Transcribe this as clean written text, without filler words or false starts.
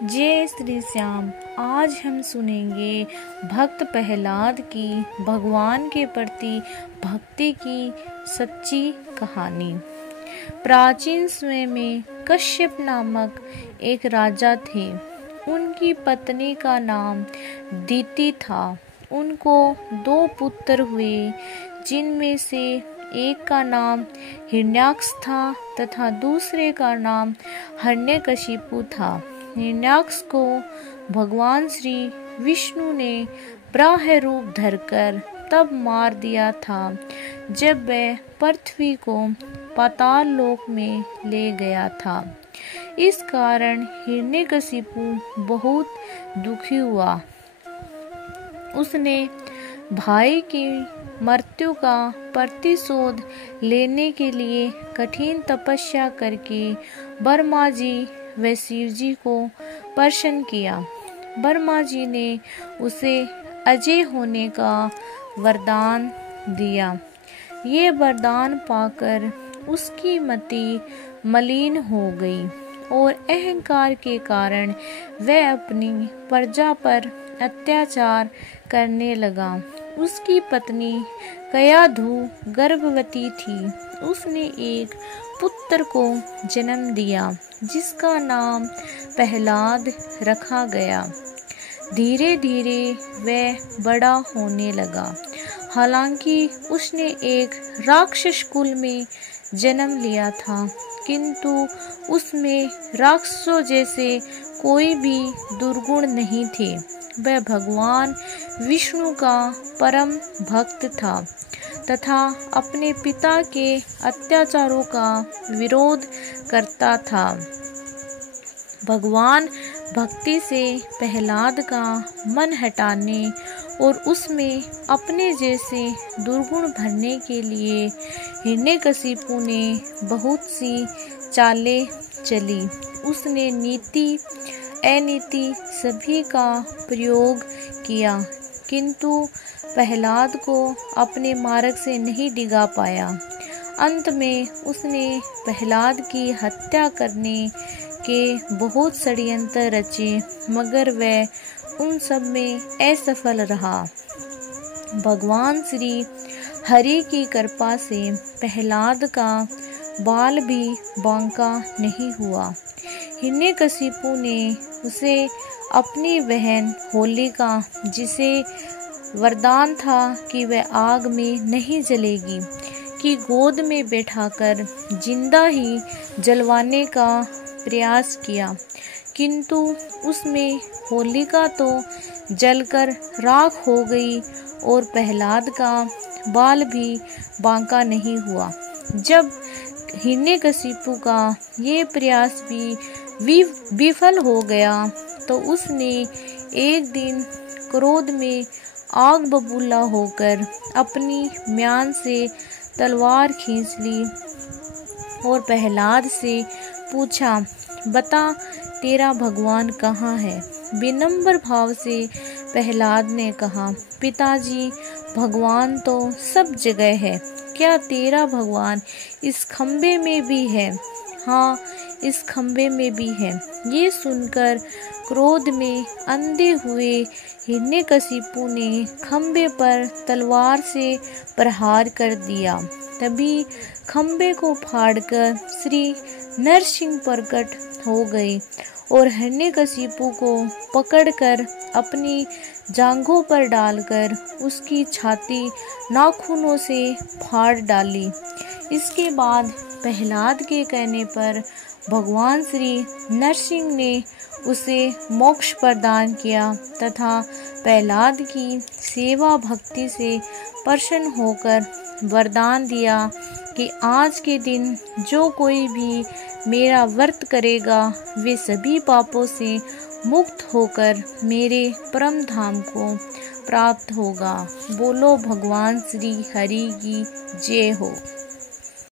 जय श्री श्याम। आज हम सुनेंगे भक्त प्रहलाद की भगवान के प्रति भक्ति की सच्ची कहानी। प्राचीन समय में कश्यप नामक एक राजा थे। उनकी पत्नी का नाम दीति था। उनको 2 पुत्र हुए, जिनमें से एक का नाम हिरण्याक्ष था तथा दूसरे का नाम हिरण्यकशिपु था। हिरण्याक्ष को भगवान श्री विष्णु ने ब्राह्य रूप धरकर तब मार दिया था, जब वह पृथ्वी को पाताल लोक में ले गया था। इस कारण हिरण्यकशिपु बहुत दुखी हुआ। उसने भाई की मृत्यु का प्रतिशोध लेने के लिए कठिन तपस्या करके ब्रह्मा जी व शिव जी को प्रसन्न किया। ब्रह्मा जी ने उसे अजय होने का वरदान दिया। ये वरदान पाकर उसकी मति मलिन हो गई और अहंकार के कारण वह अपनी प्रजा पर अत्याचार करने लगा। उसकी पत्नी कयाधु गर्भवती थी। उसने एक पुत्र को जन्म दिया, जिसका नाम प्रहलाद रखा गया। धीरे धीरे वह बड़ा होने लगा। हालांकि उसने एक राक्षस कुल में जन्म लिया था, किंतु उसमें राक्षसों जैसे कोई भी दुर्गुण नहीं थे। वह भगवान विष्णु का परम भक्त था तथा अपने पिता के अत्याचारों का विरोध करता था। भगवान भक्ति से प्रहलाद का मन हटाने और उसमें अपने जैसे दुर्गुण भरने के लिए हिरण्यकशिपु ने बहुत सी चालें चली। उसने नीति अनीति सभी का प्रयोग किया, किंतु प्रहलाद को अपने मार्ग से नहीं डिगा पाया। अंत में उसने प्रहलाद की हत्या करने के बहुत षड्यंत्र रचे, मगर वह उन सब में असफल रहा। भगवान श्री हरि की कृपा से प्रहलाद का बाल भी बांका नहीं हुआ। हिरण्यकशिपु ने उसे अपनी बहन होलिका, जिसे वरदान था कि वह आग में नहीं जलेगी, की गोद में बैठाकर जिंदा ही जलवाने का प्रयास किया, किंतु उसमें होलिका तो जलकर राख हो गई और प्रहलाद का बाल भी बांका नहीं हुआ। जब हिरण्यकशिपु का ये प्रयास भी विफल हो गया, तो उसने एक दिन क्रोध में आग बबूला होकर अपनी म्यान से तलवार खींच ली और प्रहलाद से पूछा, बता तेरा भगवान कहाँ है? विनम्र भाव से प्रहलाद ने कहा, पिताजी, भगवान तो सब जगह है। क्या तेरा भगवान इस खंबे में भी है? हाँ, इस खंबे में भी है। ये सुनकर क्रोध में अंधे हुए हिरण्यकशिपु ने खंबे पर तलवार से प्रहार कर दिया। तभी खंबे को फाड़कर श्री नरसिंह प्रकट हो गए और हिरण्यकशिपु को पकड़कर अपनी जांघों पर डालकर उसकी छाती नाखूनों से फाड़ डाली। इसके बाद प्रहलाद के कहने पर भगवान श्री नरसिंह ने उसे मोक्ष प्रदान किया तथा प्रहलाद की सेवा भक्ति से प्रसन्न होकर वरदान दिया कि आज के दिन जो कोई भी मेरा व्रत करेगा, वे सभी पापों से मुक्त होकर मेरे परम धाम को प्राप्त होगा। बोलो भगवान श्री हरि की जय हो।